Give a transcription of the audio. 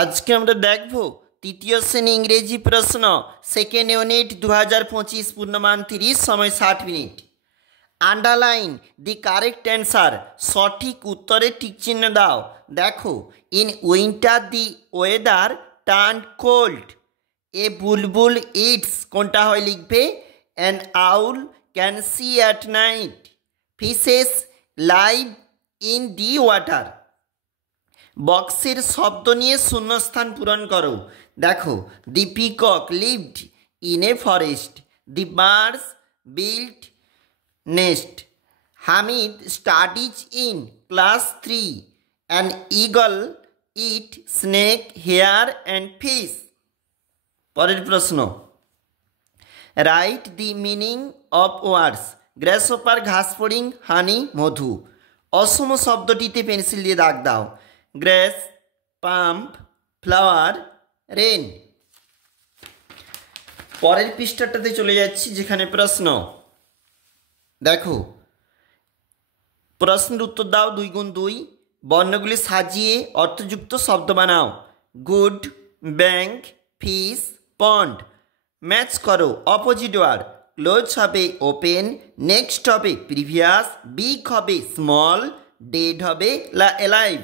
আজকে আমরা দেখব তৃতীয় শ্রেণী ইংরেজি প্রশ্ন সেকেন্ড ইউনিট 2025 পূর্ণমান 30 সময় 60 মিনিট। আন্ডারলাইন দি কারেক্ট অ্যান্সার, সঠিক উত্তরে টিক চিহ্ন দাও। দেখো, in winter the weather turn cold, a bulbul eats, কোনটা হয় লিখবে? An owl can see at night, fishes live in the water. বক্সের শব্দ নিয়ে শূন্যস্থান পূরণ করো। দেখো, the peacock lived in a forest, the birds built nest, Hamid studies in class 3, an eagle eat snake hare and fish. পরের প্রশ্ন, write the meaning of words, গ্রাসহপার ঘাস ফড়িং, হানি মধু। অসম শব্দটিতে পেন্সিল দিয়ে দাগ দাও। Grace, pump, flower, rain. পরের পৃষ্ঠাটাতে চলে যাচ্ছি, যেখানে প্রশ্ন। দেখো, প্রশ্নের উত্তর দাও 2 গুণ 2। বর্ণগুলি সাজিয়ে অর্থযুক্ত শব্দ বানাও। গুড, ব্যাংক, ফিশ, পন্ড। ম্যাচ করো অপোজিট ওয়ার্ড। ক্লোজ হবে ওপেন, নেক্সট হবে প্রিভিয়াস, বিগ হবে স্মল, ডেড হবে অ্যালাইভ।